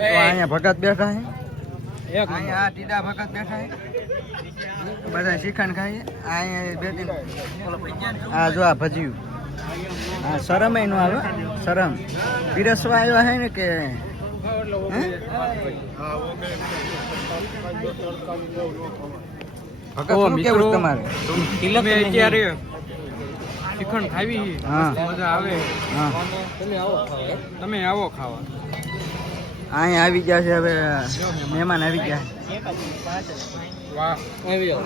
અહીંયા ભગત બેઠા છે, અહીંયા ટીડા ભગત બેઠા છે, બધા શ્રીખંડ ખાઈએ. અહીંયા બે ત્રણ આ જો આ ભજીયું, હા શરમ નો આવે, શરમ પીરસવા આવ્યા છે ને કે કેવું તમારે અત્યારે શ્રીખંડ ખાવી મજા આવે. તમે આવો ખાવા. અહીંયા આવી ગયા છે, હવે મહેમાન આવી ગયા. વાહ આવી જાઓ.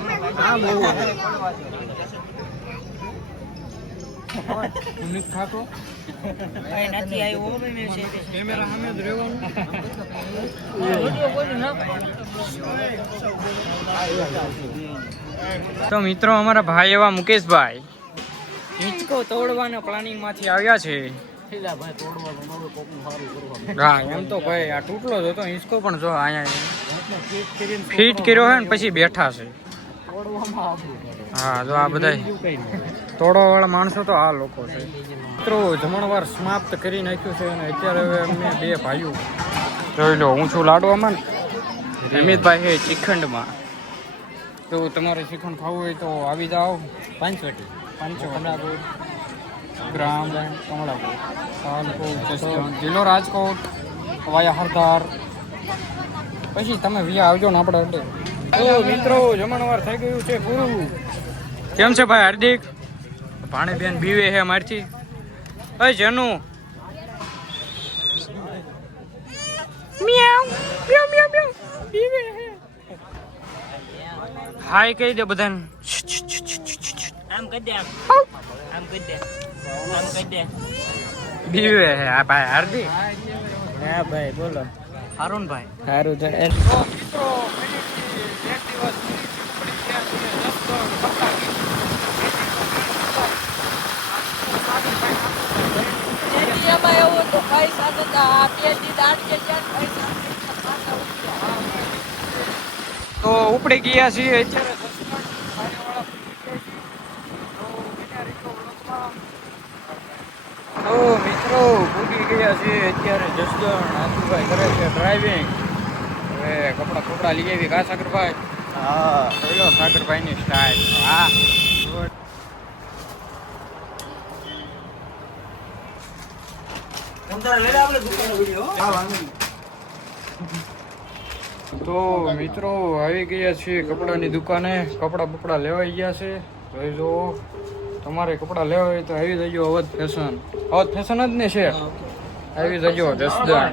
ખાતો કેમેરા સામે જ રહેવાનું. તો મિત્રો અમારા ભાઈ એવા મુકેશભાઈ હિંચકો તોડવાના પ્લાનિંગ માંથી આવ્યા છે. હા એમ તો ભાઈ આ તૂટલો જ હતો હિંચકો, પણ જો અહીંયા ફિટ કર્યો છે ને પછી બેઠા છે. હા જો આ બધા તોડવા વાળા માણસો તો આ લોકો છે. મિત્રો જમણવાર સમાપ્ત કરી નાખ્યું છે અને અત્યારે હવે અમે બે ભાઈઓ જોઈ લો, હું છું લાડવામાં ને અમિતભાઈ છે શ્રીખંડમાં. તો તમારે શ્રીખંડ ખાવું હોય તો આવી જાઓ. 5 ગ્રામ કમળાપુર, જિલ્લો રાજકોટ, વાયા હરદાર. પછી તમે વિયા આવજો ને આપણે અડે. તો મિત્રો જમણવાર થઈ ગયું છે પૂરું. કેમ છે ભાઈ હાર્દિક? ભાણેબેન બીવે છે મારથી. અય જેનું મ્યાઉ મ્યાઉ મ્યાઉ મ્યાઉ બીવે છે. હાય કહી દે બધાને. આમ કરી દે, આમ કરી દે, આમ કરી દે. બીવે છે આ ભાઈ હાર્દિક. હા ભાઈ બોલો. હારું ને ભાઈ? સારું છે. મિત્રો એક દિવસ તો ઉપડી ગયા છીએ અત્યારે. તો મિત્રો ભૂગી ગયા છીએ અત્યારે જસદણ. આશુભાઈ કરે છે ડ્રાઇવિંગ. હવે કપડા લઈ આવી. કા સાગરભાઈ? હા જોયો સાગરભાઈની સ્ટાઇલ. હા તો મિત્રો આવી ગયા છીએ કપડાની દુકાને. કપડા લેવાઈ ગયા છે. જોઈ જો તમારે કપડા લેવા હોય તો આવી જજો. અવધ ફેશન જ ને છે. આવી જજો જસદણ.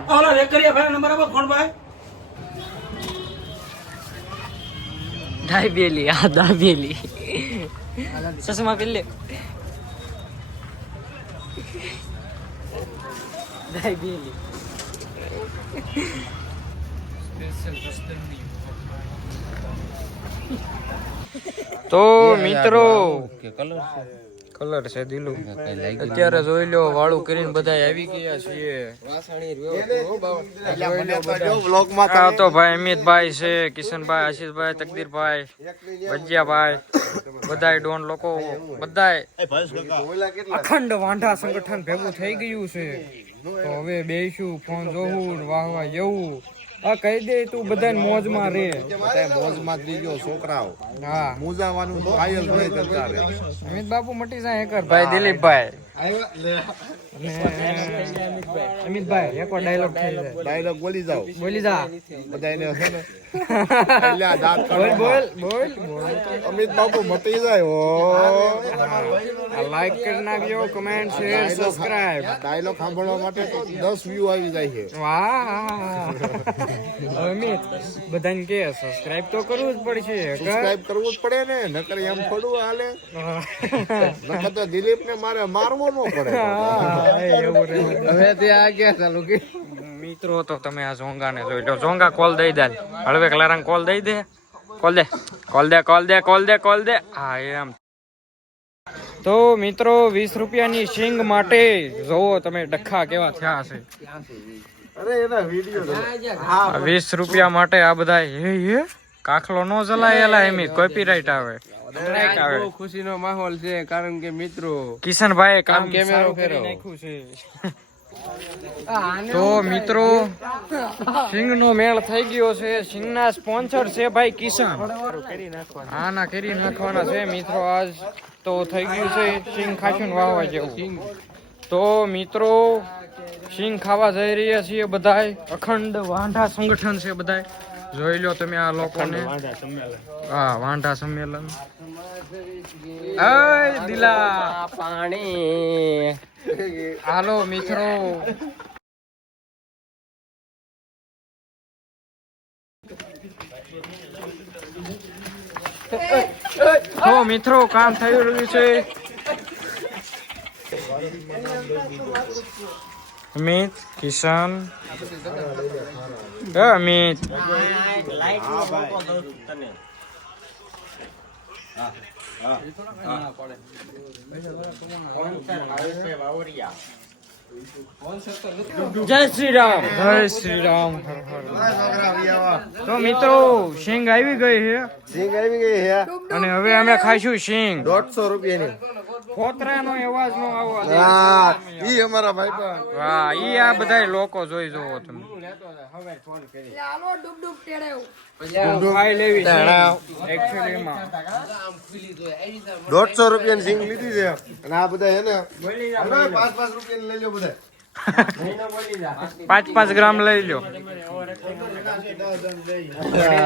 દાબેલી આ દાબેલી ચશ્મા પહેલે દાબેલી. તો મિત્રો કલર છે દિલું. અત્યારે જોઈ લો વાળું કરીને બધા આવી ગયા છીએ. તો ભાઈ અમિતભાઈ છે, કિશનભાઈ, આશીષભાઈ, તકદીરભાઈ, ભજીયાભાઈ, બધા ડોન લોકો બધા અખંડ વાંઢા સંગઠન ભેગું થઈ ગયું છે. તો હવે બેસું, ફોન જોવું, વાહવા જવું. હા કહી દે તું બધાને મોજમાં રે. મોજમાં જ ગયો છોકરાઓ. હા મુજાવાનું ફાઇલ નહીં કરતા રે. અમિત બાપુ મટી જાય હેકર ભાઈ દિલીપભાઈ. અમિતભાઈ એકવાર ડાયલોગ થઈ જાય. ડાયલોગ બોલી જાઓ. બોલી જા બધાને છે ને પહેલા દાંત કાઢો. બોલ અમિત બાપુ મટી જાય. ઓ લાઈક કરી નાખજો, કમેન્ટ, શેર, સબસ્ક્રાઇબ. ડાયલોગ સાંભળવા માટે તો 10 વ્યૂ આવી જાય છે. વાહ અમિત બધાને કે સબસ્ક્રાઇબ તો કરવું જ પડશે. સબસ્ક્રાઇબ કરવું જ પડે ને, નકર એમ થોડું હાલે. નકર તો દિલીપ ને મારે મારવો ન પડે. હવે તે આ ગયા ચાલુ કે મિત્રો તો તમે આ ઝોંગાને જોઈ લો. ઝોંગા કોલ દઈ દે. હળવે કલારાંગ કોલ દઈ દે. કોલ દે. હા એમ. તો મિત્રો 20 રૂપિયાની સિંગ માટે જોવો તમે ડખા કેવા થયા છે. અરે એના વિડિયો 20 રૂપિયા માટે આ બધા હે કાખલો નો જલાયેલા એમ કોપીરાઈટ આવે. બહુ ખુશીનો માહોલ છે, કારણ કે મિત્રો કિશનભાઈ કામ કેમેરો કરી ફેરવો. નાખ્યું છે. તો મિત્રો સિંગ નો મેળ થઈ ગયો છે. સિંગ ના સ્પોન્સર છે ભાઈ કિસાન. આના કરી નાખવાના છે મિત્રો. આજ તો થઈ ગયું છે સિંગ ખાશું ને વાવવા જેવું. તો મિત્રો સિંગ ખાવા જઈ રહ્યા છીએ બધાય. અખંડ વાંઢા સંગઠન છે બધાય. જોઈ લો તમે આ લોકોને. હા, વાંઢા સંમેલન. દિલા પાણી હાલો મિત્રો. તો મિત્રો કામ થઈ રહ્યું છે. અમિત, કિશન, અમિત જય શ્રી રામ. જય શ્રી રામ. તો મિત્રો સિંગ આવી ગઈ છે. સિંગ આવી ગઈ છે અને હવે અમે ખાઈશું સિંગ. 150 રૂપિયાની. ફોતરાનો અવાજ નો આવવો. હા, ઈ અમારા ભાઈ. હા, ઈ આ બધા લોકો જોઈ જોવો તમે. ખાઈ લેવી છે actually માં. 150 રૂપિયાની સિંગ લીધી છે અને આ બધા હે ને 5-5 રૂપિયાની લઈ લો બધા. 5-5 ગ્રામ લઈ લો.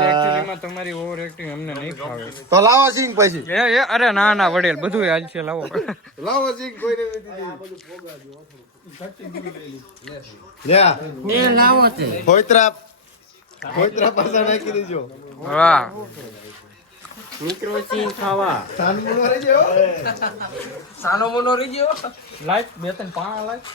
Actually માં તમારી ઓવર એક્ટિંગ અમને નહીં ફાવે. તો લાવો સિંગ પછી. અરે ના ના વડેલ બધું હાલ છે. લાવો લાવો સિંગ કોઈને નથી દીધી. ફોઈત્રા પાછા નાખી દેજો. વાહ મિત્રો સિંગ ખાવા સાનો મોનો રહી ગયો. લાઈટ 2-3 પાણા લાઈટ